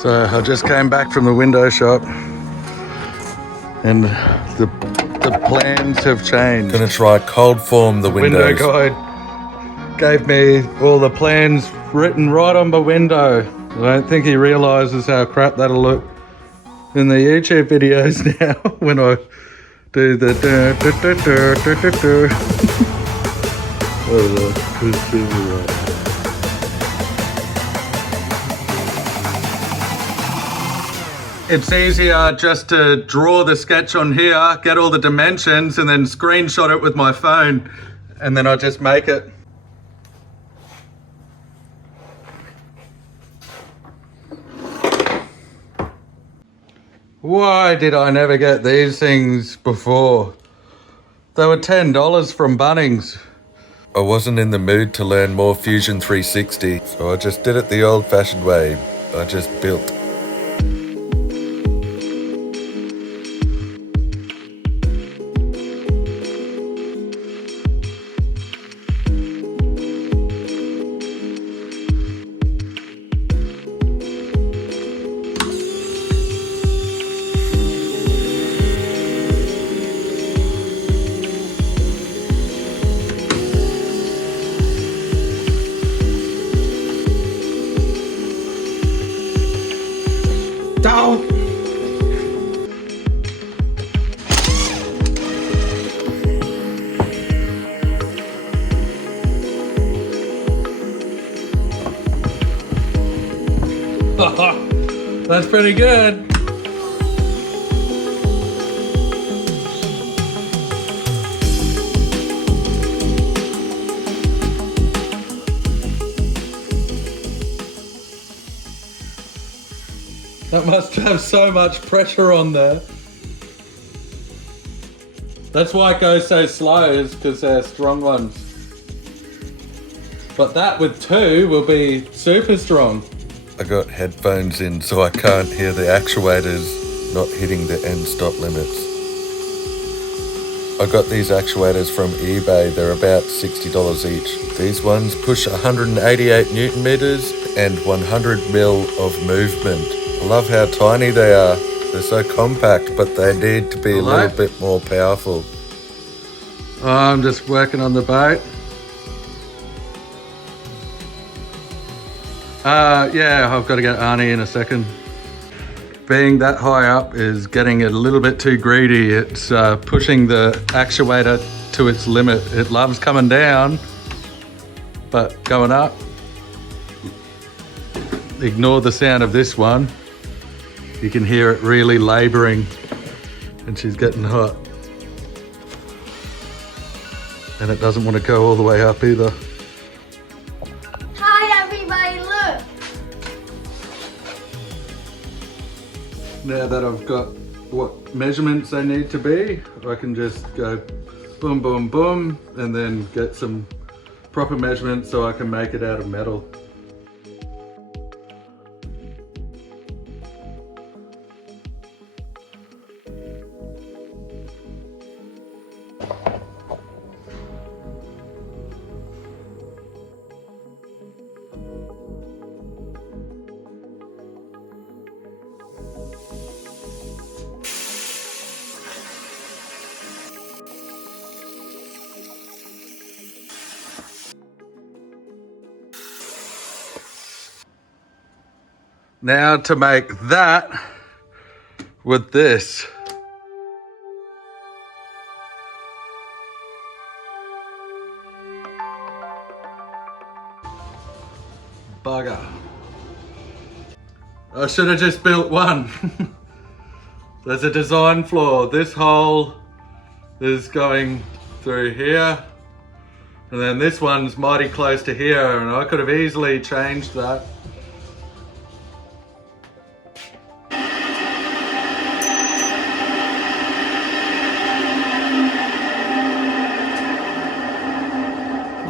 So I just came back from the window shop and the plans have changed. Gonna try cold form the windows. Window guide gave me all the plans written right on the window. I don't think he realises how crap that'll look in the YouTube videos now when I do the It's easier just to draw the sketch on here, get all the dimensions, and then screenshot it with my phone, and then I just make it. Why did I never get these things before? They were $10 from Bunnings. I wasn't in the mood to learn more Fusion 360, so I just did it the old-fashioned way. I just built. Down. That's pretty good. That must have so much pressure on there. That's why it goes so slow, is because they're strong ones. But that with two will be super strong. I got headphones in so I can't hear the actuators not hitting the end stop limits. I got these actuators from eBay. They're about $60 each. These ones push 188 Newton meters and 100 mil of movement. I love how tiny they are. They're so compact, but they need to be a little bit more powerful. I'm just working on the boat. Yeah, I've got to get Arnie in a second. Being that high up is getting a little bit too greedy. It's pushing the actuator to its limit. It loves coming down, but going up. Ignore the sound of this one. You can hear it really labouring, and she's getting hot. And it doesn't want to go all the way up either. Hi everybody, look! Now that I've got what measurements they need to be, I can just go boom, boom, boom, and then get some proper measurements so I can make it out of metal. Now to make that with this. Bugger. I should have just built one. There's a design flaw. This hole is going through here, and then this one's mighty close to here, and I could have easily changed that.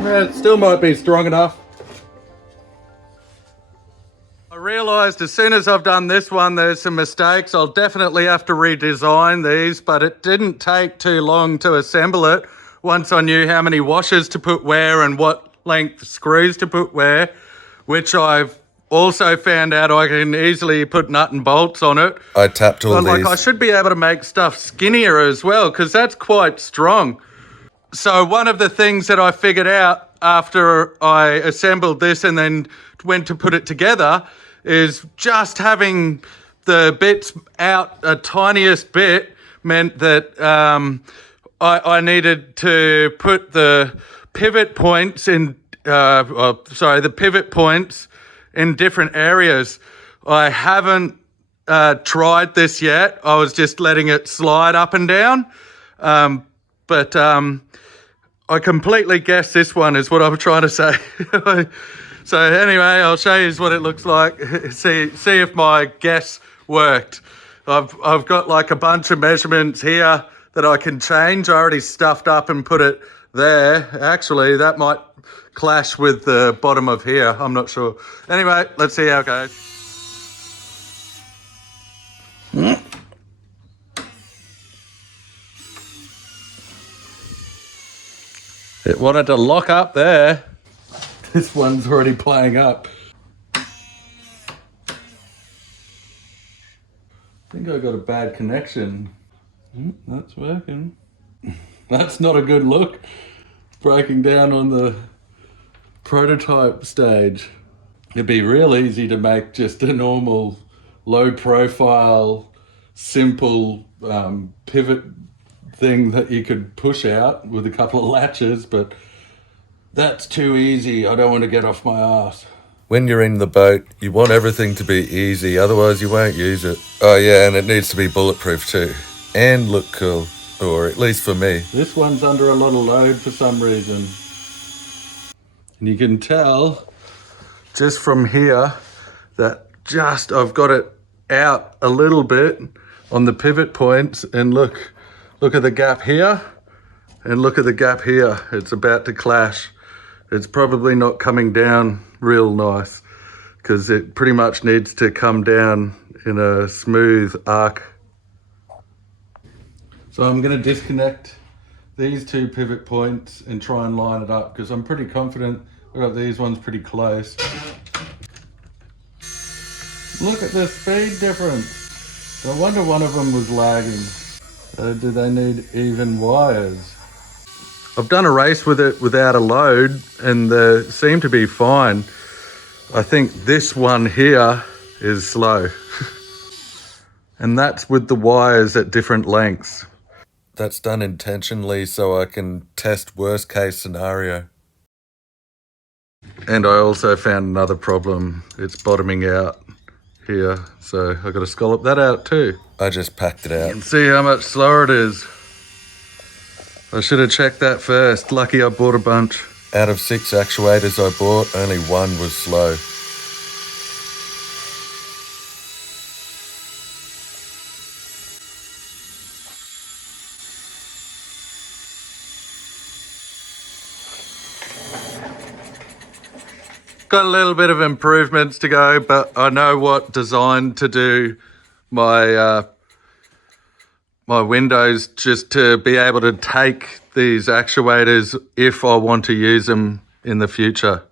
Yeah, it still might be strong enough. I realised as soon as I've done this one, there's some mistakes. I'll definitely have to redesign these, but it didn't take too long to assemble it once I knew how many washers to put where and what length screws to put where, which I've also found out I can easily put nut and bolts on it. I tapped all But these. I should be able to make stuff skinnier as well, because that's quite strong. So one of the things that I figured out after I assembled this and then went to put it together is just having the bits out a tiniest bit meant that I needed to put the pivot points in, the pivot points in different areas. I haven't tried this yet. I was just letting it slide up and down. But I completely guessed this one is what I'm trying to say. So anyway, I'll show you what it looks like. See if my guess worked. I've got like a bunch of measurements here that I can change. I already stuffed up and put it there. Actually, that might clash with the bottom of here. I'm not sure. Anyway, let's see how it goes. It wanted to lock up there. This one's already playing up. I think I got a bad connection. That's working. That's not a good look. Breaking down on the prototype stage. It'd be real easy to make just a normal, low profile, simple pivot thing that you could push out with a couple of latches, but that's too easy. I don't want to get off my ass. When you're in the boat, you want everything to be easy, otherwise you won't use it. Oh yeah, and it needs to be bulletproof too. And look cool, or at least for me. This one's under a lot of load for some reason. And you can tell just from here that I've got it out a little bit on the pivot points, and look at the gap here and look at the gap here. It's about to clash. It's probably not coming down real nice because it pretty much needs to come down in a smooth arc. So I'm going to disconnect these two pivot points and try and line it up because I'm pretty confident I've got these ones pretty close. Look at the speed difference. No wonder one of them was lagging. Do they need even wires? I've done a race with it without a load and they seem to be fine. I think this one here is slow. And that's with the wires at different lengths. That's done intentionally so I can test worst case scenario. And I also found another problem. It's bottoming out here. So I've got to scallop that out too. I just packed it out. And see how much slower it is. I should have checked that first. Lucky I bought a bunch. Out of 6 actuators I bought, only 1 was slow. Got a little bit of improvements to go, but I know what design to do my my windows just to be able to take these actuators if I want to use them in the future.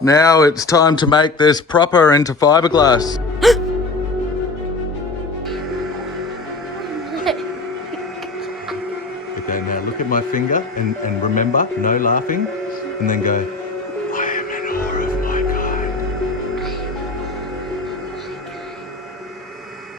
Now it's time to make this proper into fiberglass. Okay, now look at my finger and remember, no laughing, and then go.